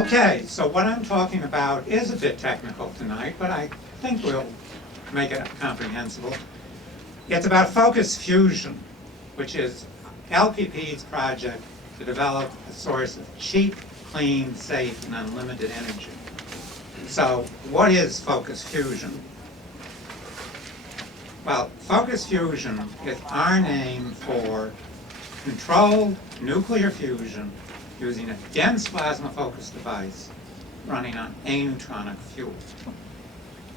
Okay, so what I'm talking about is a bit technical tonight, but I think we'll make it comprehensible. It's about focus fusion, which is LPP's project to develop a source of cheap, clean, safe, and unlimited energy. So what is focus fusion? Well, focus fusion is our name for controlled nuclear fusion using a dense plasma focus device running on Aneutronic fuel,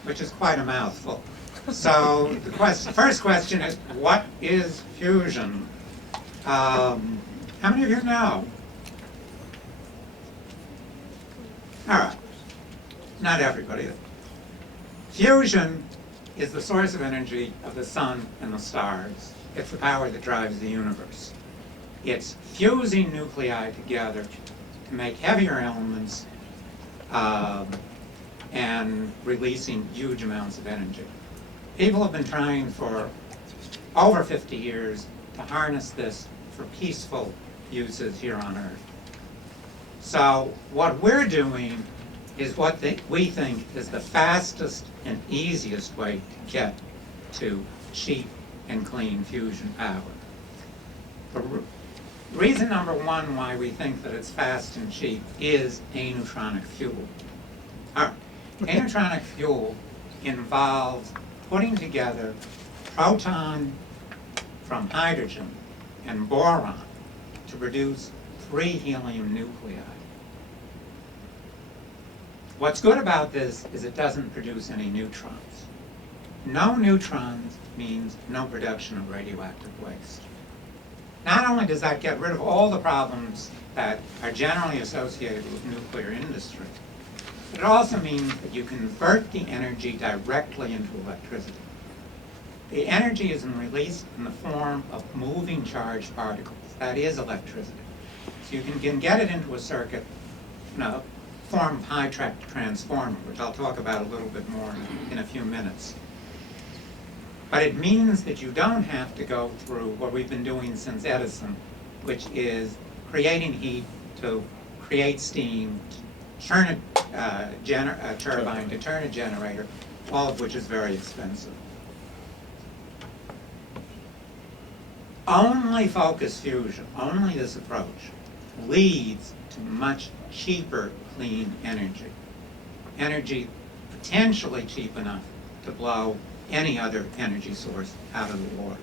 which is quite a mouthful. So the first question is, what is fusion? How many of you know? All right, not everybody. Fusion is the source of energy of the sun and the stars. It's the power that drives the universe. It's fusing nuclei together to make heavier elements and releasing huge amounts of energy. People have been trying for over 50 years to harness this for peaceful uses here on Earth. So what we're doing is what we think is the fastest and easiest way to get to cheap and clean fusion power. Reason number one why we think that it's fast and cheap is aneutronic fuel. All right. Aneutronic fuel involves putting together proton from hydrogen and boron to produce 3 helium nuclei. What's good about this is it doesn't produce any neutrons. No neutrons means no production of radioactive waste. Not only does that get rid of all the problems that are generally associated with nuclear industry, but it also means that you convert the energy directly into electricity. The energy is released in the form of moving charged particles. That is electricity. So you can get it into a circuit in a form of high-track transformer, which I'll talk about a little bit more in a few minutes. But it means that you don't have to go through what we've been doing since Edison, which is creating heat to create steam, turn a turbine, to turn a generator, all of which is very expensive. Only focus fusion, only this approach, leads to much cheaper clean energy. Energy potentially cheap enough to blow any other energy source out of the water.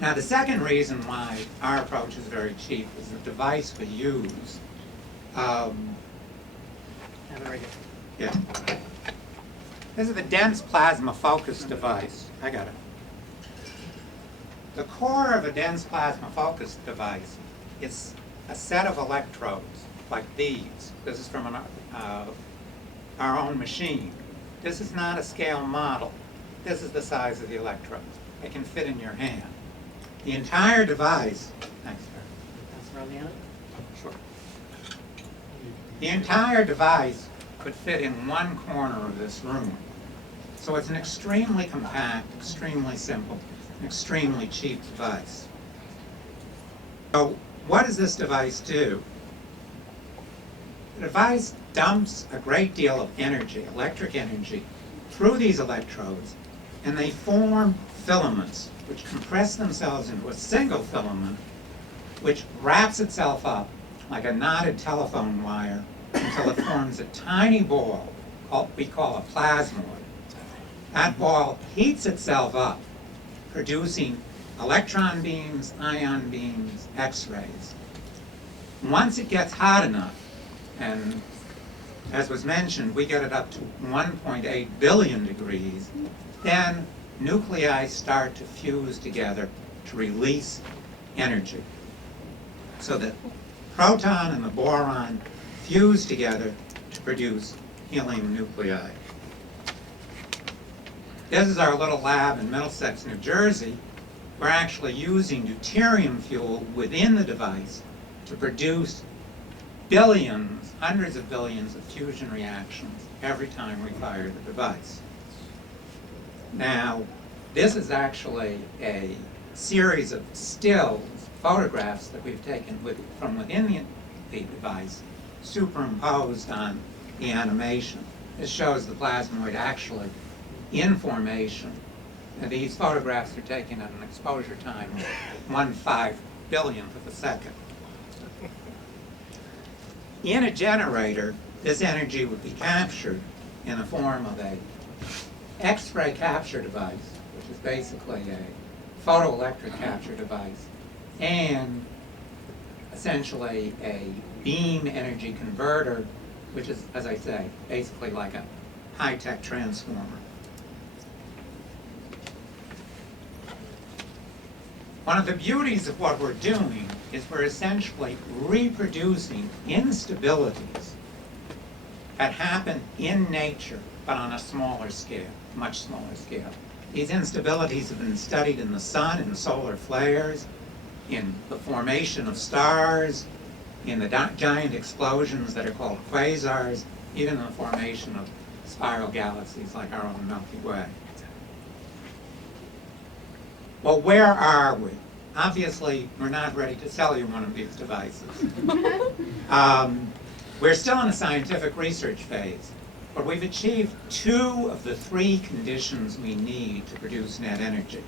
Now, the second reason why our approach is very cheap is the device we use. Yeah. This is the dense plasma focus device. I got it. The core of a dense plasma focus device is a set of electrodes like these. This is from our own machine. This is not a scale model. This is the size of the electrode. It can fit in your hand. The entire device, thanks, sir. Sure. The entire device could fit in one corner of this room. So it's an extremely compact, extremely simple, and extremely cheap device. So what does this device do? The device dumps a great deal of energy, electric energy, through these electrodes, and they form filaments, which compress themselves into a single filament, which wraps itself up like a knotted telephone wire until it forms a tiny ball we call a plasmoid. That ball heats itself up, producing electron beams, ion beams, X-rays. Once it gets hot enough, and as was mentioned, we get it up to 1.8 billion degrees, then nuclei start to fuse together to release energy. So the proton and the boron fuse together to produce helium nuclei. This is our little lab in Middlesex, New Jersey. We're actually using deuterium fuel within the device to produce billions, hundreds of billions of fusion reactions every time we fire the device. Now, this is actually a series of stills, photographs that we've taken from within the device superimposed on the animation. This shows the plasmoid actually in formation. And these photographs are taken at an exposure time of 1/5 billionth of a second. In a generator, this energy would be captured in the form of a X-ray capture device, which is basically a photoelectric capture device, and essentially a beam energy converter, which is, as I say, basically like a high-tech transformer. One of the beauties of what we're doing is we're essentially reproducing instabilities that happen in nature, but on a smaller scale, much smaller scale. These instabilities have been studied in the sun, in solar flares, in the formation of stars, in the giant explosions that are called quasars, even in the formation of spiral galaxies like our own Milky Way. Well, where are we? Obviously, we're not ready to sell you one of these devices. We're still in a scientific research phase, but we've achieved 2 of the 3 conditions we need to produce net energy.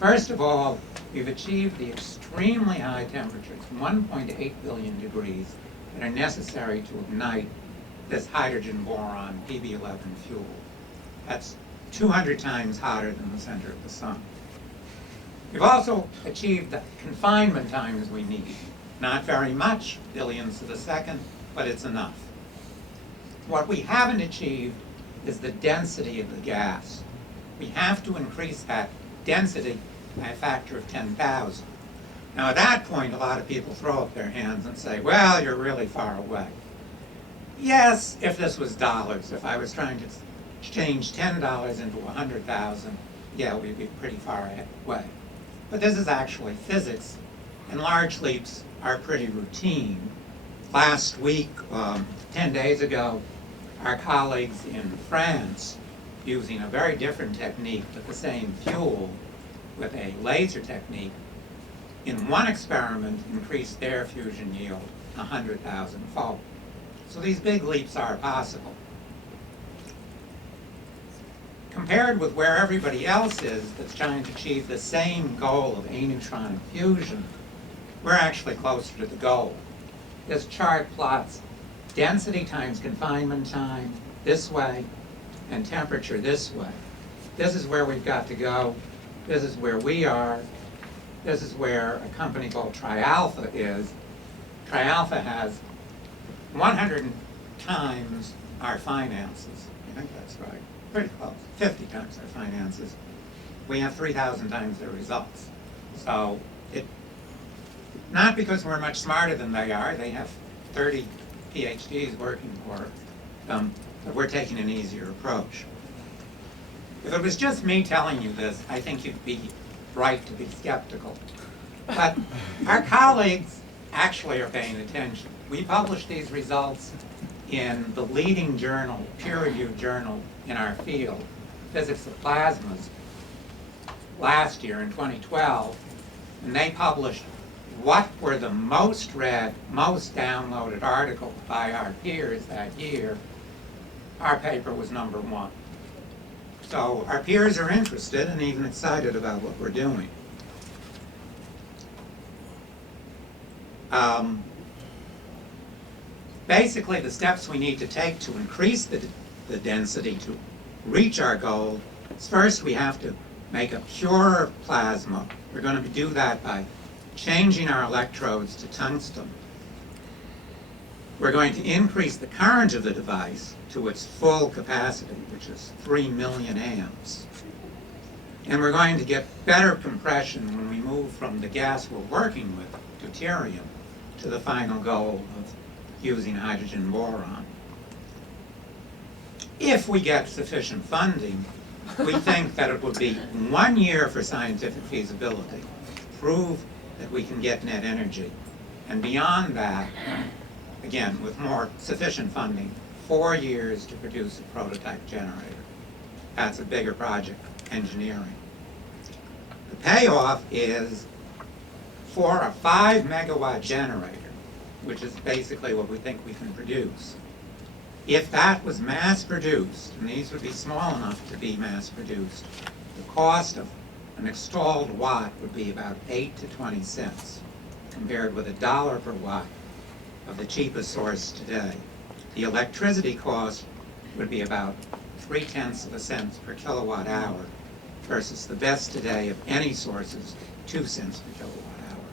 First of all, we've achieved the extremely high temperatures, 1.8 billion degrees, that are necessary to ignite this hydrogen boron PB11 fuel. That's 200 times hotter than the center of the sun. We've also achieved the confinement times we need. Not very much, billionths of a second, but it's enough. What we haven't achieved is the density of the gas. We have to increase that density by a factor of 10,000. Now at that point, a lot of people throw up their hands and say, well, you're really far away. Yes, if this was dollars, if I was trying to change $10 into 100,000, yeah, we'd be pretty far away. But this is actually physics, and large leaps are pretty routine. Last week, 10 days ago, our colleagues in France, using a very different technique but the same fuel with a laser technique, in one experiment increased their fusion yield 100,000-fold. So these big leaps are possible. Compared with where everybody else is that's trying to achieve the same goal of aneutronic fusion, we're actually closer to the goal. This chart plots density times confinement time this way and temperature this way. This is where we've got to go. This is where we are. This is where a company called TriAlpha is. TriAlpha has 100 times our finances. I think that's right. Pretty close. 50 times our finances. We have 3,000 times their results. So not because we're much smarter than they are. They have 30 PhDs working for them, but we're taking an easier approach. If it was just me telling you this, I think you'd be right to be skeptical. But our colleagues actually are paying attention. We published these results in the leading journal, peer-reviewed journal in our field, Physics of Plasmas, last year in 2012, and they published what were the most read, most downloaded articles by our peers that year. Our paper was #1. So our peers are interested and even excited about what we're doing. Basically, the steps we need to take to increase the density to reach our goal is first we have to make a pure plasma. We're going to do that by changing our electrodes to tungsten. We're going to increase the current of the device to its full capacity, which is 3 million amps. And we're going to get better compression when we move from the gas we're working with, deuterium, to the final goal of using hydrogen boron. If we get sufficient funding, we think that it would be 1 year for scientific feasibility to prove that we can get net energy. And beyond that, again, with more sufficient funding, 4 years to produce a prototype generator. That's a bigger project, engineering. The payoff is for a 5 megawatt generator, which is basically what we think we can produce. If that was mass-produced, and these would be small enough to be mass-produced, the cost of an installed watt would be about 8 to 20 cents, compared with $1 per watt of the cheapest source today. The electricity cost would be about 0.3 cents per kilowatt hour, versus the best today of any sources, 2 cents per kilowatt hour.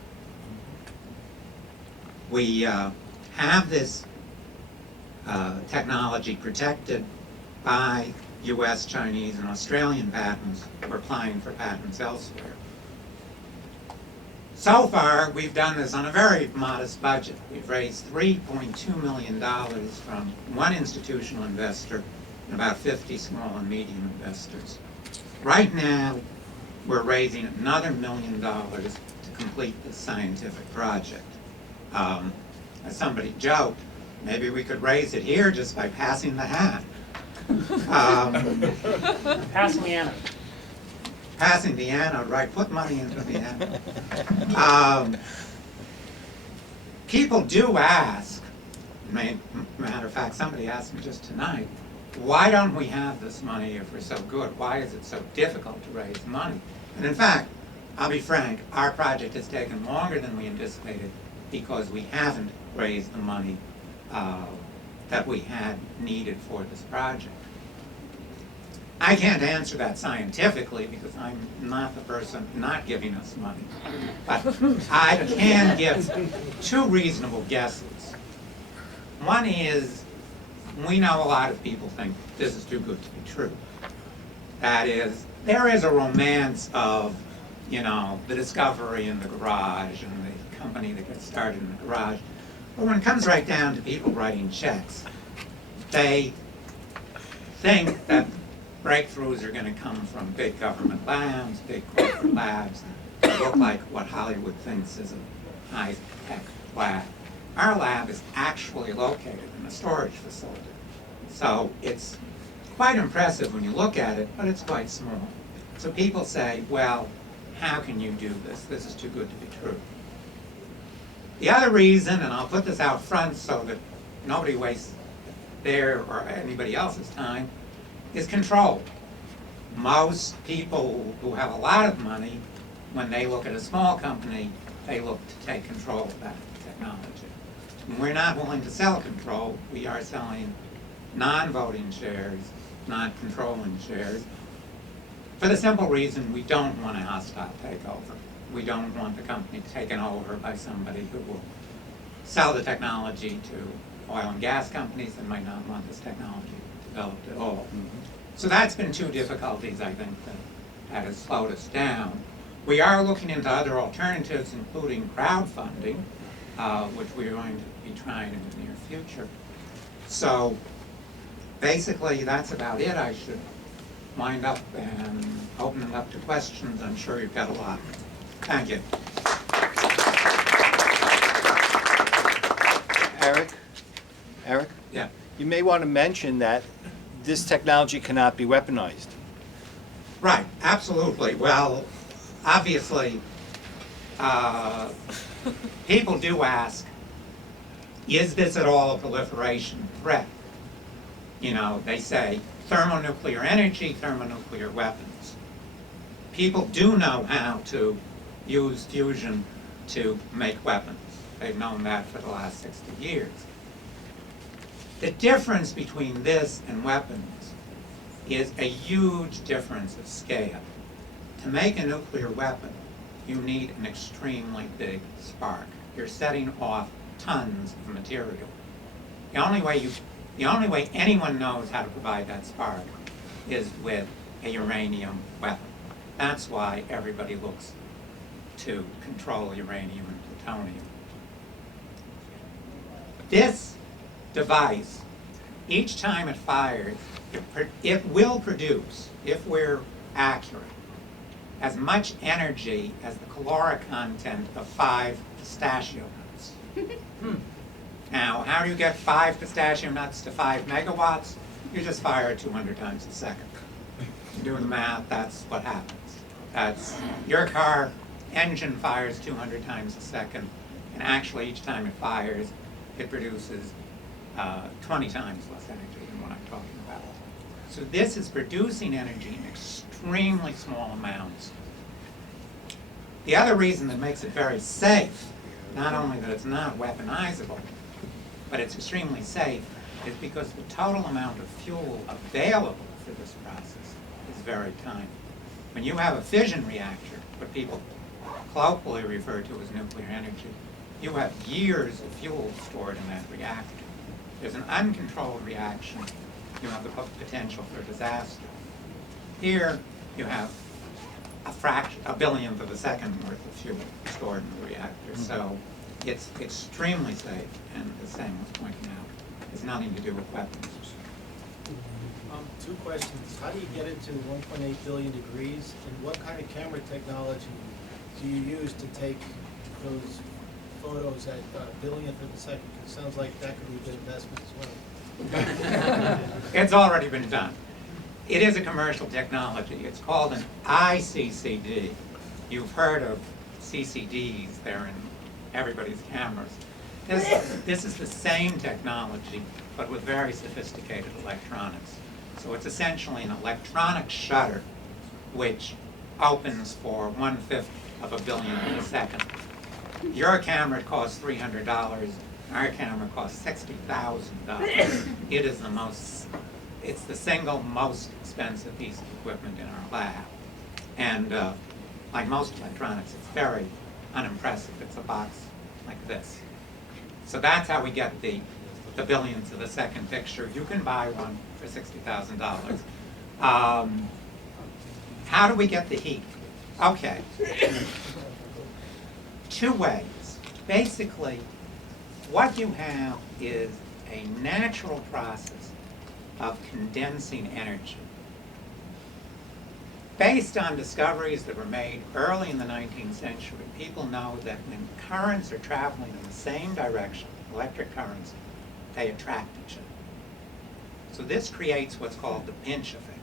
We have this technology protected by US, Chinese, and Australian patents. We're applying for patents elsewhere. So far, we've done this on a very modest budget. We've raised $3.2 million from one institutional investor and about 50 small and medium investors. Right now, we're raising another $1 million to complete this scientific project. As somebody joked, maybe we could raise it here just by passing the hat. Passing the anode. Passing the anode, right, put money into the anode. People do ask, matter of fact, somebody asked me just tonight, why don't we have this money if we're so good? Why is it so difficult to raise money? And in fact, I'll be frank, our project has taken longer than we anticipated because we haven't raised the money that we had needed for this project. I can't answer that scientifically because I'm not the person not giving us money. But I can give two reasonable guesses. One is, we know a lot of people think this is too good to be true. That is, there is a romance of, you know, the discovery in the garage and the company that gets started in the garage. But when it comes right down to people writing checks, they think that breakthroughs are going to come from big government labs, big corporate labs, that look like what Hollywood thinks is a high-tech lab. Our lab is actually located in a storage facility. So it's quite impressive when you look at it, but it's quite small. So people say, well, how can you do this? This is too good to be true. The other reason, and I'll put this out front so that nobody wastes their or anybody else's time, is control. Most people who have a lot of money, when they look at a small company, they look to take control of that technology. And we're not willing to sell control. We are selling non-voting shares, not controlling shares, for the simple reason we don't want a hostile takeover. We don't want the company taken over by somebody who will sell the technology to oil and gas companies that might not want this technology developed at all. So that's been two difficulties, I think, that has slowed us down. We are looking into other alternatives, including crowdfunding, which we're going to be trying in the near future. So basically, that's about it. I should wind up and open it up to questions. I'm sure you've got a lot. Thank you. Eric? Yeah. You may want to mention that this technology cannot be weaponized. Right, absolutely. Well, obviously, people do ask, is this at all a proliferation threat? You know, they say thermonuclear energy, thermonuclear weapons. People do know how to use fusion to make weapons. They've known that for the last 60 years. The difference between this and weapons is a huge difference of scale. To make a nuclear weapon, you need an extremely big spark. You're setting off tons of material. The only way anyone knows how to provide that spark is with a uranium weapon. That's why everybody looks to control uranium and plutonium. This device, each time it fires, it will produce, if we're accurate, as much energy as the caloric content of 5 pistachio nuts. Now, how do you get 5 pistachio nuts to 5 megawatts? You just fire it 200 times a second. You do the math, that's what happens. That's your car engine fires 200 times a second, and actually each time it fires, it produces 20 times less energy than what I'm talking about. So this is producing energy in extremely small amounts. The other reason that makes it very safe, not only that it's not weaponizable, but it's extremely safe, is because the total amount of fuel available for this process is very tiny. When you have a fission reactor, what people colloquially refer to as nuclear energy, you have years of fuel stored in that reactor. There's an uncontrolled reaction, you have the potential for disaster. Here, you have a billionth of a second worth of fuel stored in the reactor. So it's extremely safe, and as Sam was pointing out, it's nothing to do with weapons. Two questions. How do you get it to 1.8 billion degrees, and what kind of camera technology do you use to take those photos at billionth of a second? It sounds like that could be a good investment as well. It's already been done. It is a commercial technology. It's called an ICCD. You've heard of CCDs. They're in everybody's cameras. This is the same technology, but with very sophisticated electronics. So it's essentially an electronic shutter which opens for 1/5 of a billionth of a second. Your camera costs $300. Our camera costs $60,000. It is it's the single most expensive piece of equipment in our lab. And like most electronics, it's very unimpressive. It's a box like this. So that's how we get the billionths of a second picture. You can buy one for $60,000. How do we get the heat? Okay. Two ways. Basically, what you have is a natural process of condensing energy. Based on discoveries that were made early in the 19th century, people know that when currents are traveling in the same direction, electric currents, they attract each other. So this creates what's called the pinch effect.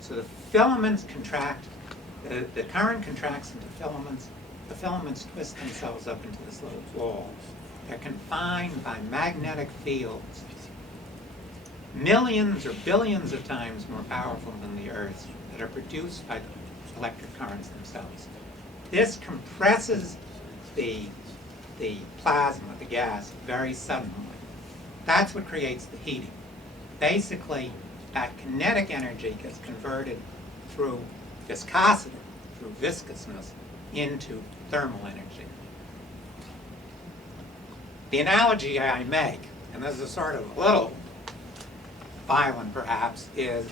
So the filaments contract, the current contracts into filaments, the filaments twist themselves up into this little ball. They're confined by magnetic fields millions or billions of times more powerful than the Earth's, that are produced by the electric currents themselves. This compresses the plasma, the gas, very suddenly. That's what creates the heating. Basically, that kinetic energy gets converted through viscosity, through viscousness, into thermal energy. The analogy I make, and this is sort of a little violent perhaps, is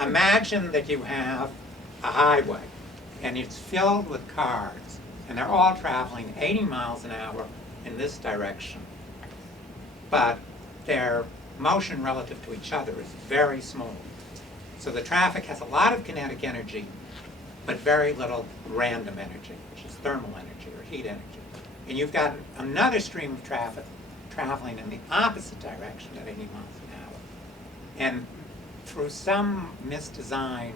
imagine that you have a highway and it's filled with cars and they're all traveling 80 miles an hour in this direction, but their motion relative to each other is very small. So the traffic has a lot of kinetic energy but very little random energy, which is thermal energy or heat energy. And you've got another stream of traffic traveling in the opposite direction at 80 miles an hour. And through some misdesign,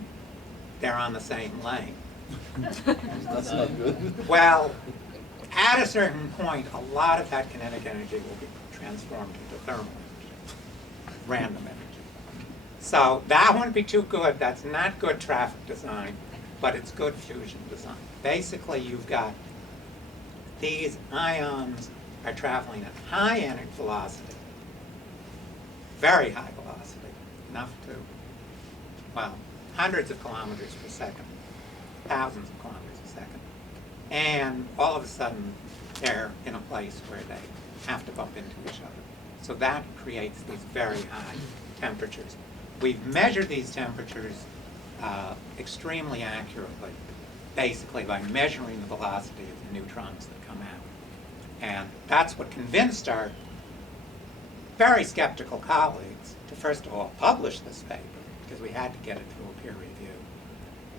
they're on the same lane. That's not good. Well, at a certain point, a lot of that kinetic energy will be transformed into thermal energy, random energy. So that wouldn't be too good. That's not good traffic design, but it's good fusion design. Basically, you've got these ions are traveling at high energy velocity, very high velocity, enough to, well, hundreds of kilometers per second, thousands of kilometers a second. And all of a sudden, they're in a place where they have to bump into each other. So that creates these very high temperatures. We've measured these temperatures extremely accurately, basically by measuring the velocity of the neutrons that come out. And that's what convinced our very skeptical colleagues to first of all publish this paper, because we had to get it through a peer review.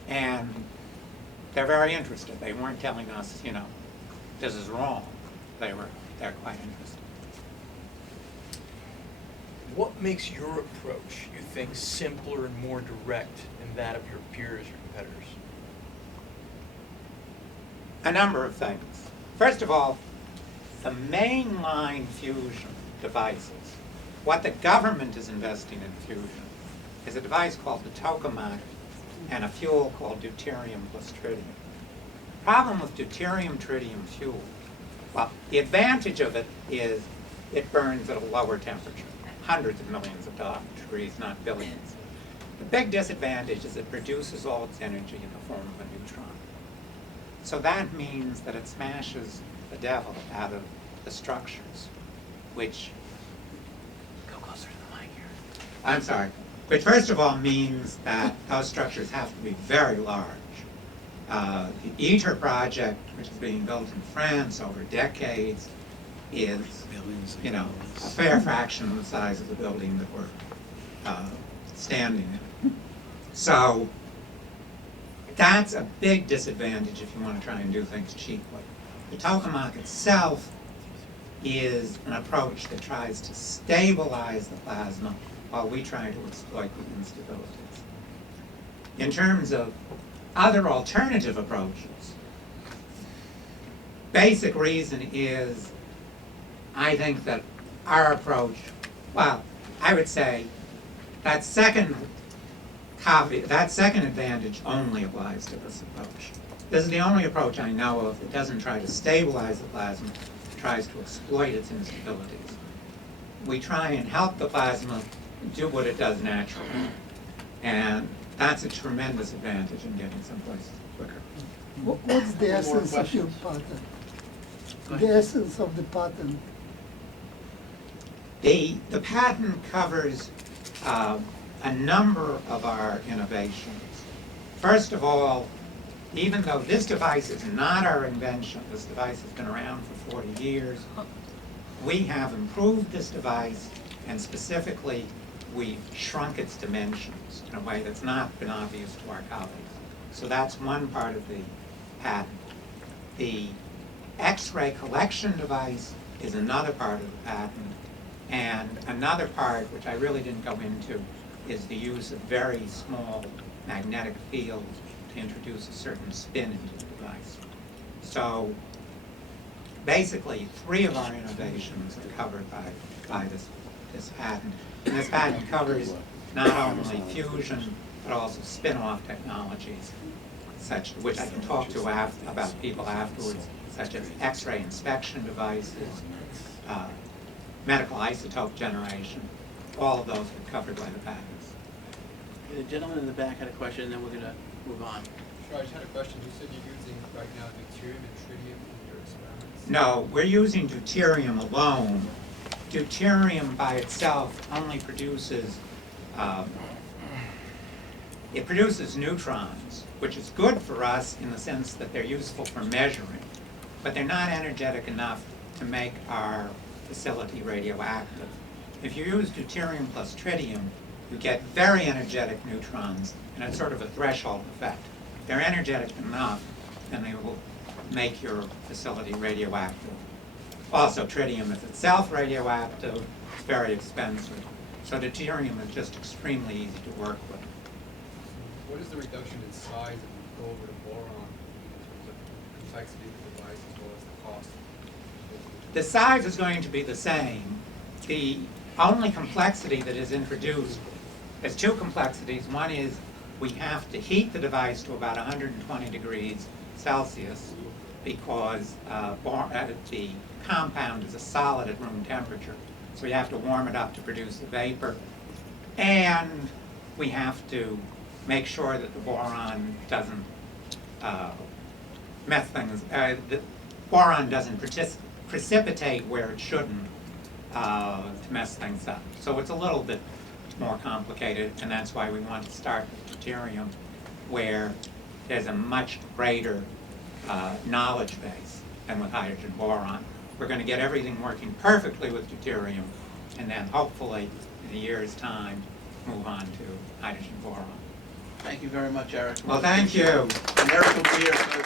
And they're very interested. They weren't telling us, you know, this is wrong. They're quite interested. What makes your approach, you think, simpler and more direct than that of your peers or competitors? A number of things. First of all, the mainline fusion devices. What the government is investing in fusion is a device called the tokamak and a fuel called deuterium plus tritium. Problem with deuterium-tritium fuel, well, the advantage of it is it burns at a lower temperature, hundreds of millions of degrees, not billions. The big disadvantage is it produces all its energy in the form of a neutron. So that means that it smashes the devil out of the structures, which, go closer to the mic here. I'm sorry, which first of all means that those structures have to be very large. The ITER project, which is being built in France over decades, is, you know, a fair fraction of the size of the building that we're standing in. So that's a big disadvantage if you want to try and do things cheaply. The tokamak itself is an approach that tries to stabilize the plasma while we try to exploit the instabilities. In terms of other alternative approaches, basic reason is, I think that our approach, well, I would say that second advantage only applies to this approach. This is the only approach I know of that doesn't try to stabilize the plasma, tries to exploit its instabilities. We try and help the plasma do what it does naturally. And that's a tremendous advantage in getting someplace quicker. What's the More essence of your questions? patent? The essence of the patent? The patent covers a number of our innovations. First of all, even though this device is not our invention, this device has been around for 40 years, we have improved this device, and specifically, we've shrunk its dimensions in a way that's not been obvious to our colleagues. So that's one part of the patent. The X-ray collection device is another part of the patent, and another part, which I really didn't go into, is the use of very small magnetic fields to introduce a certain spin into the device. So basically, 3 of our innovations are covered by this patent. And this patent covers not only fusion, but also spin-off technologies, which I can talk to about people afterwards, such as X-ray inspection devices, medical isotope generation. All of those are covered by the patents. The gentleman in the back had a question, and then we're going to move on. Sure, I just had a question. You said you're using right now deuterium and tritium in your experiments. No, we're using deuterium alone. Deuterium by itself only produces, it produces neutrons, which is good for us in the sense that they're useful for measuring, but they're not energetic enough to make our facility radioactive. If you use deuterium plus tritium, you get very energetic neutrons, and it's sort of a threshold effect. If they're energetic enough, then they will make your facility radioactive. Also, tritium is itself radioactive, it's very expensive. So deuterium is just extremely easy to work with. What is the reduction in size if you go over to boron in terms of complexity of the device as well as the cost? The size is going to be the same. The only complexity that is introduced, there's 2 complexities. One is we have to heat the device to about 120 degrees Celsius because the compound is a solid at room temperature. So we have to warm it up to produce the vapor. And we have to make sure that the boron doesn't mess things, the boron doesn't precipitate where it shouldn't to mess things up. So it's a little bit more complicated, and that's why we want to start with deuterium, where there's a much greater knowledge base than with hydrogen boron. We're going to get everything working perfectly with deuterium, and then hopefully, in a year's time, move on to hydrogen boron. Thank you very much, Eric. Well, thank you. And Eric will be here.